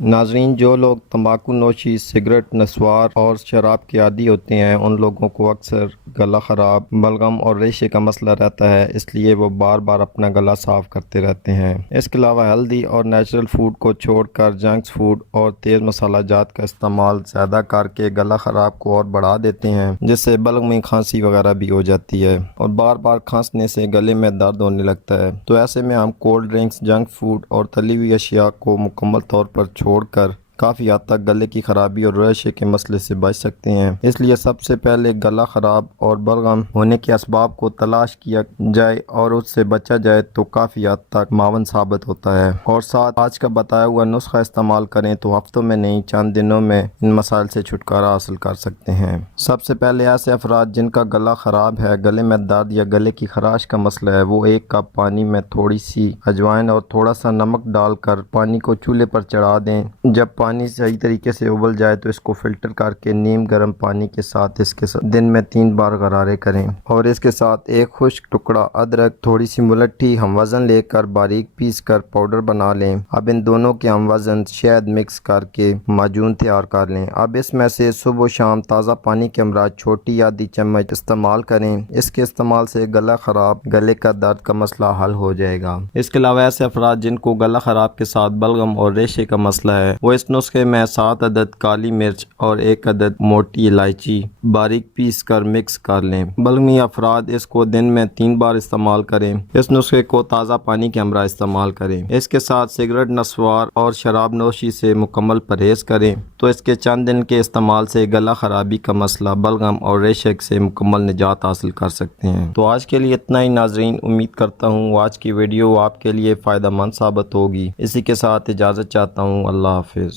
ناظرین، جو لوگ تمباکو نوشی، سگریٹ، نسوار اور شراب کے عادی ہوتے ہیں ان لوگوں کو اکثر گلا خراب، بلغم اور ریشے کا مسئلہ رہتا ہے، اس لیے وہ بار بار اپنا گلا صاف کرتے رہتے ہیں۔ اس کے علاوہ ہیلدی اور نیچرل فوڈ کو چھوڑ کر جنکس فوڈ اور تیز مسالہ جات کا استعمال زیادہ کر کے گلا خراب کو اور بڑھا دیتے ہیں، جس سے بلغمی، کھانسی وغیرہ بھی ہو جاتی ہے اور بار بار کھانسنے سے گلے میں درد ہونے لگتا ہے۔ تو ایسے میں ہم کولڈ ڈرنکس، جنک فوڈ اور تلی ہوئی اشیاء کو مکمل طور پر چھوڑ کر کافی حد تک گلے کی خرابی اور ریشے کے مسئلے سے بچ سکتے ہیں۔ اس لیے سب سے پہلے گلا خراب اور بلغم ہونے کے اسباب کو تلاش کیا جائے اور اس سے بچا جائے تو کافی حد تک معاون ثابت ہوتا ہے، اور ساتھ آج کا بتایا ہوا نسخہ استعمال کریں تو ہفتوں میں نہیں، چند دنوں میں ان مسائل سے چھٹکارا حاصل کر سکتے ہیں۔ سب سے پہلے ایسے افراد جن کا گلا خراب ہے، گلے میں درد یا گلے کی خراش کا مسئلہ ہے، وہ 1 کپ پانی میں تھوڑی سی اجوائن اور تھوڑا سا نمک ڈال کر پانی کو چولہے پر چڑھا دیں۔ جب پانی صحیح طریقے سے ابل جائے تو اس کو فلٹر کر کے نیم گرم پانی کے ساتھ اس کے دن میں 3 بار غرارے کریں، اور اس کے ساتھ 1 خشک ٹکڑا ادرک، تھوڑی سی ملٹھی ہم وزن لے کر باریک پیس کر پاؤڈر بنا لیں۔ اب ان دونوں کے ہم وزن شہد مکس کر کے معجون تیار کر لیں۔ اب اس میں سے صبح و شام تازہ پانی کے ہمراہ چھوٹی آدھی چمچ استعمال کریں۔ اس کے استعمال سے گلا خراب، گلے کا درد کا مسئلہ حل ہو جائے گا۔ اس کے علاوہ ایسے افراد جن کو گلا خراب کے ساتھ بلغم اور ریشے کا مسئلہ ہے، وہ اس نسخے میں 7 عدد کالی مرچ اور 1 عدد موٹی الائچی باریک پیس کر مکس کر لیں۔ بلغمی افراد اس کو دن میں 3 بار استعمال کریں۔ اس نسخے کو تازہ پانی کے ہمراہ استعمال کریں۔ اس کے ساتھ سگریٹ، نسوار اور شراب نوشی سے مکمل پرہیز کریں تو اس کے چند دن کے استعمال سے گلا خرابی کا مسئلہ، بلغم اور ریشے سے مکمل نجات حاصل کر سکتے ہیں۔ تو آج کے لیے اتنا ہی ناظرین، امید کرتا ہوں آج کی ویڈیو آپ کے لیے فائدہ مند ثابت ہوگی۔ اسی کے ساتھ اجازت چاہتا ہوں، اللہ حافظ۔